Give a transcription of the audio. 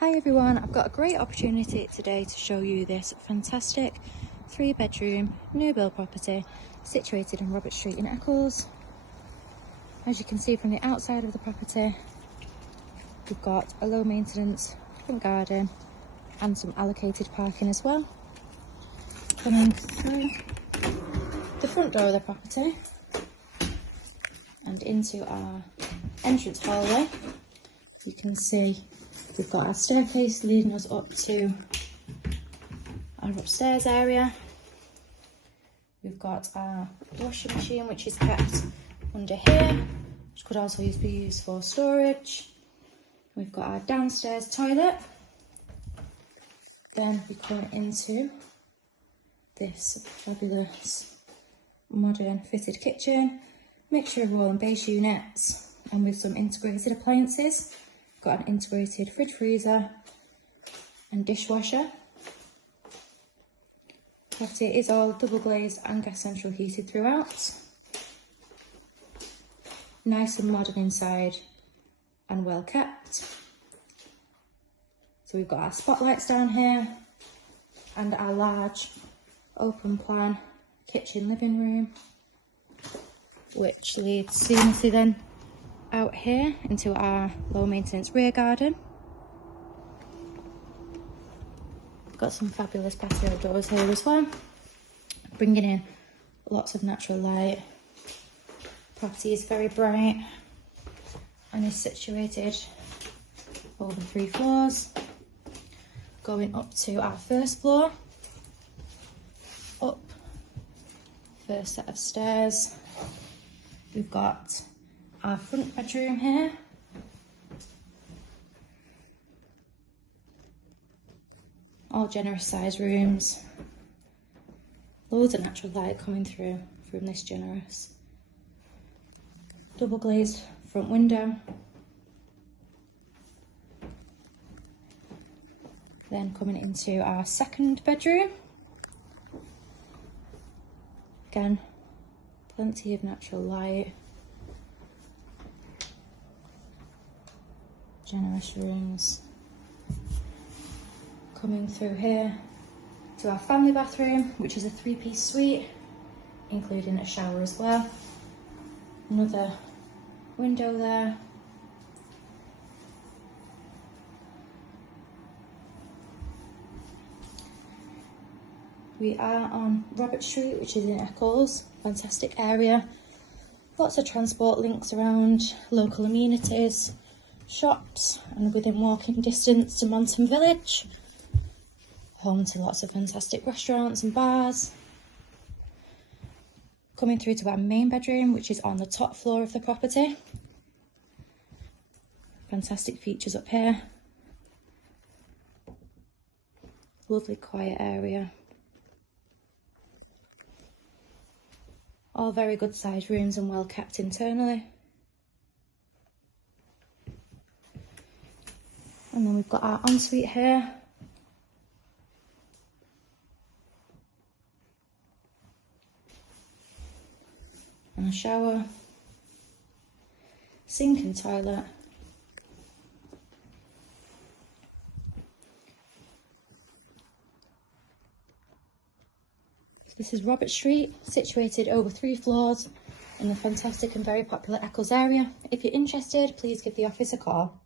Hi everyone, I've got a great opportunity today to show you this fantastic 3-bedroom new build property situated in Robert Street in Eccles. As you can see from the outside of the property, we've got a low maintenance front garden and some allocated parking as well. Coming through the front door of the property and into our entrance hallway, you can see we've got our staircase leading us up to our upstairs area. We've got our washing machine, which is kept under here, which could also be used for storage. We've got our downstairs toilet. Then we come into this fabulous modern fitted kitchen, mixture of wall and base units, and with some integrated appliances. Got an integrated fridge freezer and dishwasher. Property is all double glazed and gas central heated throughout. Nice and modern inside and well kept. So we've got our spotlights down here and our large open plan kitchen living room, which leads seamlessly then out here into our low maintenance rear garden. Got some fabulous patio doors here as well, bringing in lots of natural light. Property is very bright and is situated over 3 floors, going up to our first floor, up first set of stairs. We've got our front bedroom here. All generous size rooms. Loads of natural light coming through from this generous double glazed front window. Then coming into our second bedroom. Again, plenty of natural light. Generous rooms. Coming through here to our family bathroom, which is a 3-piece suite, including a shower as well. Another window there. We are on Robert Street, which is in Eccles. Fantastic area. Lots of transport links around, local amenities, shops, and within walking distance to Monton Village. Home to lots of fantastic restaurants and bars. Coming through to our main bedroom, which is on the top floor of the property. Fantastic features up here. Lovely quiet area. All very good sized rooms and well kept internally. And then we've got our ensuite here. And a shower, sink and toilet. This is Robert Street, situated over 3 floors in the fantastic and very popular Eccles area. If you're interested, please give the office a call.